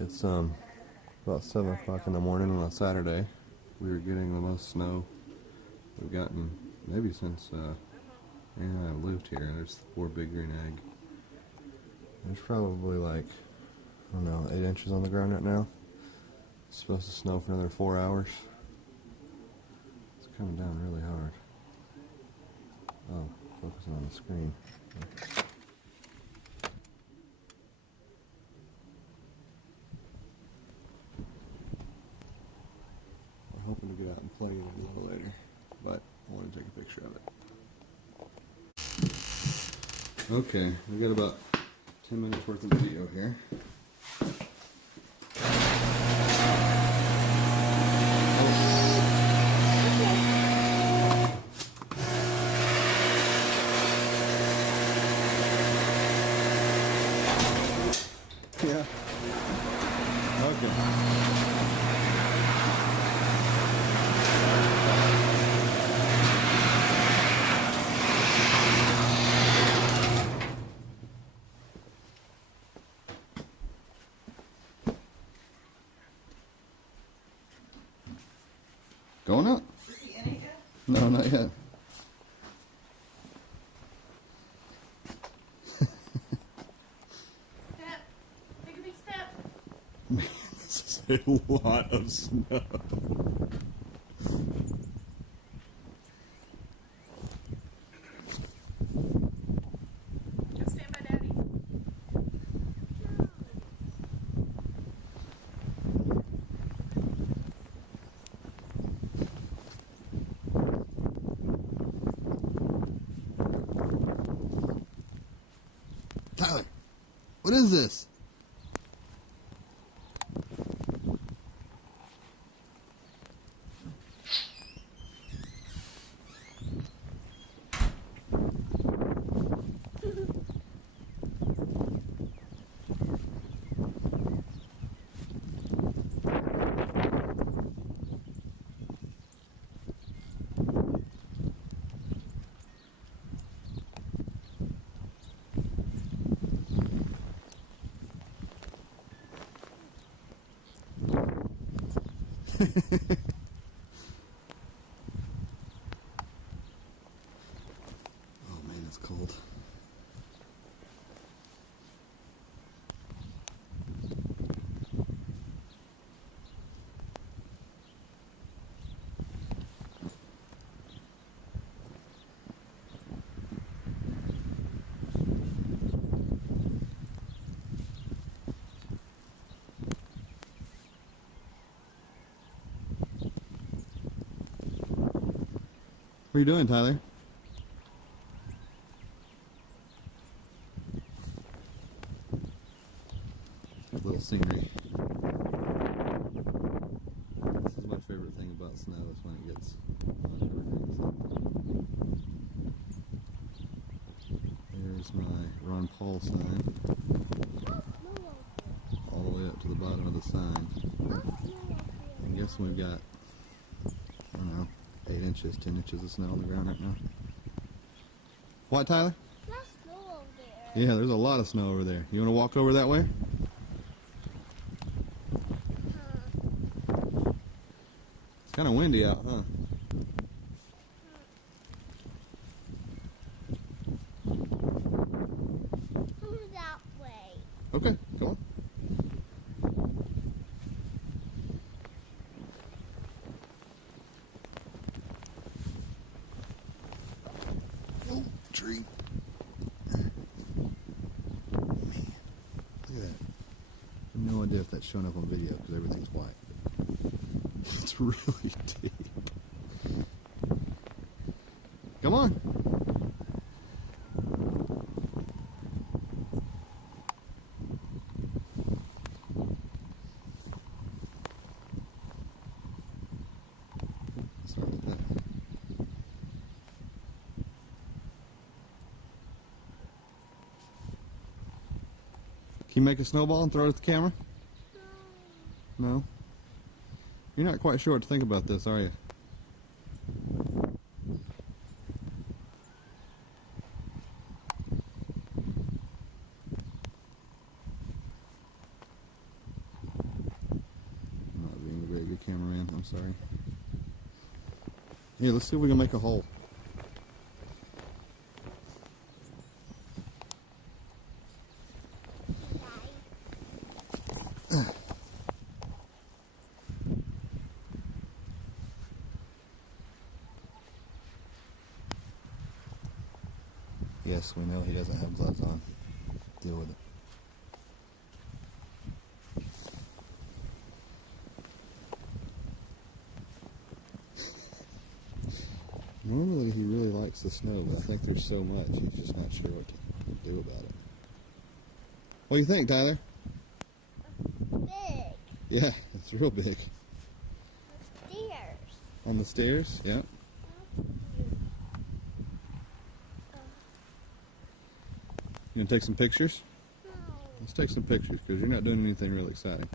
It's about 7 o'clock in the morning on a Saturday. We were getting the most snow we've gotten maybe since Ann and I lived here. There's 4 big green egg. There's probably like, I don't know, 8 inches on the ground right now. It's supposed to snow for another 4 hours. It's coming down really hard. Oh, focusing on the screen. We're hoping to get out and play it a little later, but I want to take a picture of it. Okay, we got about 10 minutes worth of video here. Yeah. Okay. Going up? No, not yet. Step. Take a big step. Man, this is a lot of snow. Go stand by Daddy. Tyler, what is this? Oh man, it's cold. What are you doing, Tyler? A little scenery. This is my favorite thing about snow, is when it gets on everything. There's my Ron Paul sign. All the way up to the bottom of the sign. I'm guessing we've got, I don't know, 8 inches, 10 inches of snow on the ground right now. What, Tyler? There's snow over there. Yeah, there's a lot of snow over there. You want to walk over that way? It's kind of windy out, huh? Come that way. Okay, go on. Oh, tree. Man, look at that. I have no idea if that's showing up on video because everything's white. It's really deep. Come on. Sorry about that. Can you make a snowball and throw it at the camera? No? You're not quite sure what to think about this, are you? cameraman. I'm sorry. Yeah, let's see if we can make a hole. Yes, we know he doesn't have gloves on. Deal with it. Normally he really likes the snow, but I think there's so much he's just not sure what to do about it. What do you think, Tyler? Big. Yeah, it's real big. Stairs. On the stairs? Yeah. You gonna take some pictures? No. Let's take some pictures because you're not doing anything really exciting.